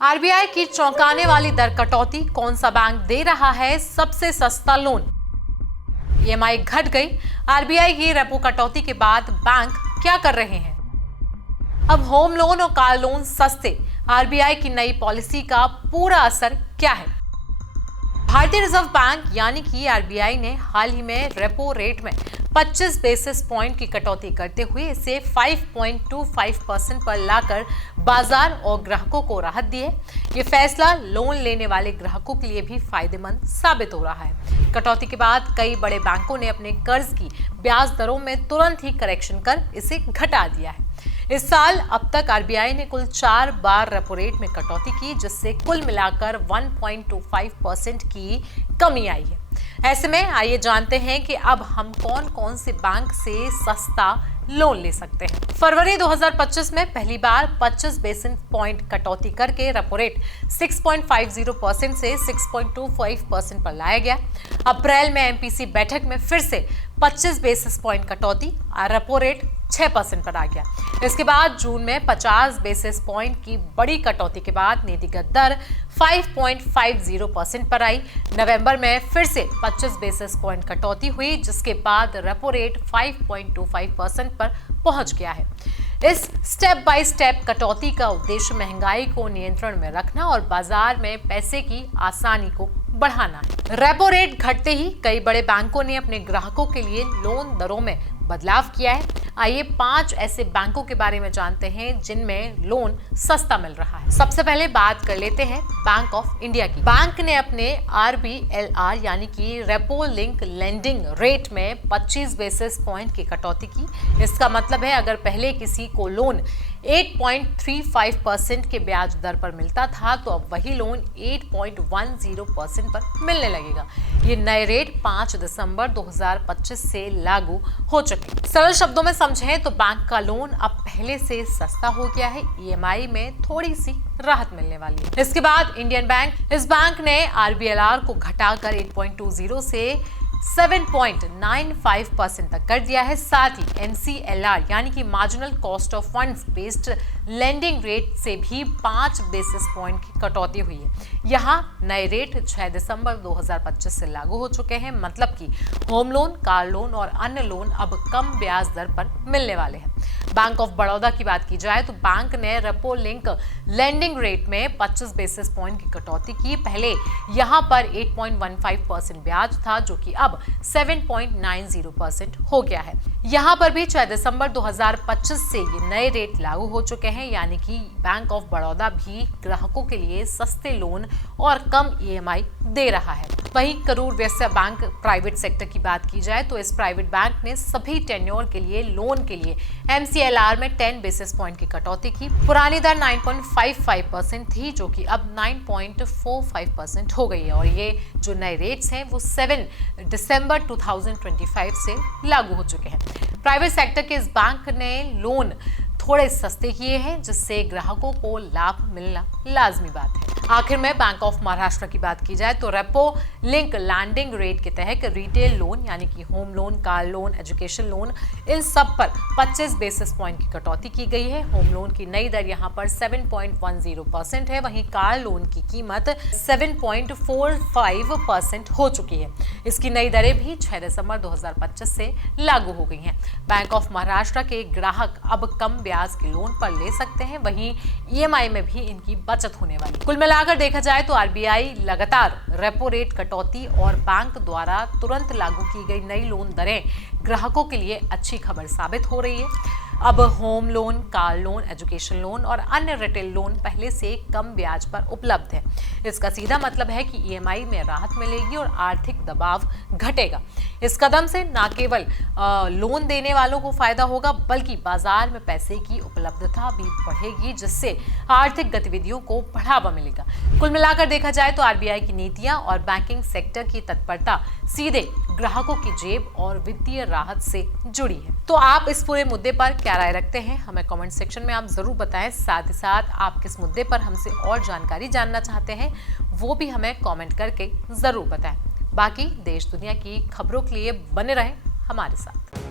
RBI की चौंकाने वाली दर कटौती, कौन सा बैंक दे रहा है सबसे सस्ता लोन? ईएमआई घट गई, आरबीआई की रेपो कटौती के बाद बैंक क्या कर रहे हैं? अब होम लोन और कार लोन सस्ते, आरबीआई की नई पॉलिसी का पूरा असर क्या है? भारतीय रिजर्व बैंक यानी कि आरबीआई ने हाल ही में रेपो रेट में 25 बेसिस पॉइंट की कटौती करते हुए इसे 5.25% पर लाकर बाजार और ग्राहकों को राहत दी है। ये फैसला लोन लेने वाले ग्राहकों के लिए भी फायदेमंद साबित हो रहा है। कटौती के बाद कई बड़े बैंकों ने अपने कर्ज की ब्याज दरों में तुरंत ही करेक्शन कर इसे घटा दिया है। इस साल अब तक आरबीआई ने कुल 4 बार रेपो रेट में कटौती की, जिससे कुल मिलाकर 1.25% की कमी आई है। ऐसे में आइए जानते हैं कि अब हम कौन कौन से बैंक से सस्ता लोन ले सकते हैं। फरवरी 2025 में पहली बार 25 बेसिस पॉइंट कटौती करके रेपो रेट 6.50% से 6.25% पर लाया गया। अप्रैल में एमपीसी बैठक में फिर से 25 बेसिस पॉइंट कटौती और रेपो रेट 6% पर आ गया। इसके बाद जून में 50 बेसिस पॉइंट की बड़ी कटौती के बाद नीतिगत दर 5.50% पर आई। नवंबर में फिर से 25 बेसिस पॉइंट कटौती हुई, जिसके बाद रेपो रेट 5.25% पर पहुंच गया है। इस स्टेप बाय स्टेप कटौती का उद्देश्य महंगाई को नियंत्रण में रखना और बाजार में पैसे की आसानी को बढ़ाना है। रेपो रेट घटते ही कई बड़े बैंकों ने अपने ग्राहकों के लिए लोन दरों में बदलाव किया है। आइए 5 ऐसे बैंकों के बारे में जानते हैं जिनमें लोन सस्ता मिल रहा है। सबसे पहले बात कर लेते हैं बैंक ऑफ इंडिया की। बैंक ने अपने आरबीएलआर यानी कि रेपो लिंक लेंडिंग रेट में 25 बेसिस पॉइंट की कटौती की। इसका मतलब है अगर पहले किसी को लोन 8.35% के ब्याज दर पर मिलता था तो अब वही लोन 8.10% पर मिलने लगेगा। ये नए रेट 5 दिसंबर 2025 से लागू हो चुके। सरल शब्दों में समझें तो बैंक का लोन अब पहले से सस्ता हो गया है। ईएमआई में थोड़ी सी राहत मिलने वाली है। इसके बाद इंडियन बैंक, इस बैंक ने आरबीएलआर को घटाकर 8.20 से 7.95% तक कर दिया है। साथ ही एमसीएलआर यानी कि marginal cost of funds based lending rate से भी 5 बेसिस पॉइंट की कटौती हुई है। यहाँ नए रेट 6 दिसंबर 2025 से लागू हो चुके हैं। मतलब कि होम लोन, कार लोन और अन्य लोन अब कम ब्याज दर पर मिलने वाले हैं। बैंक ऑफ बड़ौदा की बात की जाए तो बैंक ने रेपो लिंक लेंडिंग रेट में 25 बेसिस पॉइंट की कटौती की। पहले यहाँ पर 8.15% ब्याज था, जो कि अब 7.90% हो गया है। यहाँ पर भी 6 दिसंबर 2025 से ये नए रेट लागू हो चुके हैं, यानी कि बैंक ऑफ बड़ौदा भी ग्राहकों के लिए सस्ते लोन और कम ईएमआई दे रहा है। वहीं Karur Vysya bank private sector की बात की जाए तो इस प्राइवेट बैंक ने सभी टेन्योर के लिए लोन के लिए एमसीएलआर में 10 बेसिस पॉइंट की कटौती की। पुरानी दर 9.55% थी, जो कि अब 9.45% हो गई है और ये जो नए रेट्स हैं वो 7 दिसंबर 2025 से लागू हो चुके हैं। प्राइवेट सेक्टर के इस बैंक ने लोन थोड़े सस्ते किए हैं, जिससे ग्राहकों को लाभ मिलना लाजमी बात है। आखिर में बैंक ऑफ महाराष्ट्र की बात की जाए तो रेपो लिंक लैंडिंग रेट के तहत रिटेल लोन यानी कि home loan, car loan, education loan, इन सब पर 25 बेसिस पॉइंट की कटौती की गई है। होम लोन की नई दर यहाँ पर 7.10% है, वहीं कार लोन की कीमत 7.45% हो चुकी है। इसकी नई दरें भी 6 दिसंबर 2025 से लागू हो गई हैं। बैंक ऑफ महाराष्ट्र के ग्राहक अब कम ब्याज के लोन पर ले सकते हैं, वहीं ईएमआई में भी इनकी बचत होने वाली। कुल मिलाकर देखा जाए तो आरबीआई लगातार रेपो रेट कटौती और बैंक द्वारा तुरंत लागू की गई नई लोन दरें ग्राहकों के लिए अच्छी खबर साबित हो रही है। अब home loan, car loan, education loan और अन्य रिटेल लोन पहले से कम ब्याज पर उपलब्ध है। इसका सीधा मतलब है कि ईएमआई में राहत मिलेगी और आर्थिक दबाव घटेगा। इस कदम से न केवल लोन देने वालों को फायदा होगा, बल्कि बाजार में पैसे की उपलब्धता भी बढ़ेगी, जिससे आर्थिक गतिविधियों को बढ़ावा मिलेगा। कुल मिलाकर देखा जाए तो आरबीआई की नीतियां और बैंकिंग सेक्टर की तत्परता सीधे ग्राहकों की जेब और वित्तीय राहत से जुड़ी है। तो आप इस पूरे मुद्दे पर क्या राय रखते हैं, हमें कमेंट सेक्शन में आप जरूर बताएं। साथ ही साथ आप किस मुद्दे पर हमसे और जानकारी जानना चाहते हैं वो भी हमें कमेंट करके जरूर बताएं। बाकी देश दुनिया की खबरों के लिए बने रहें हमारे साथ।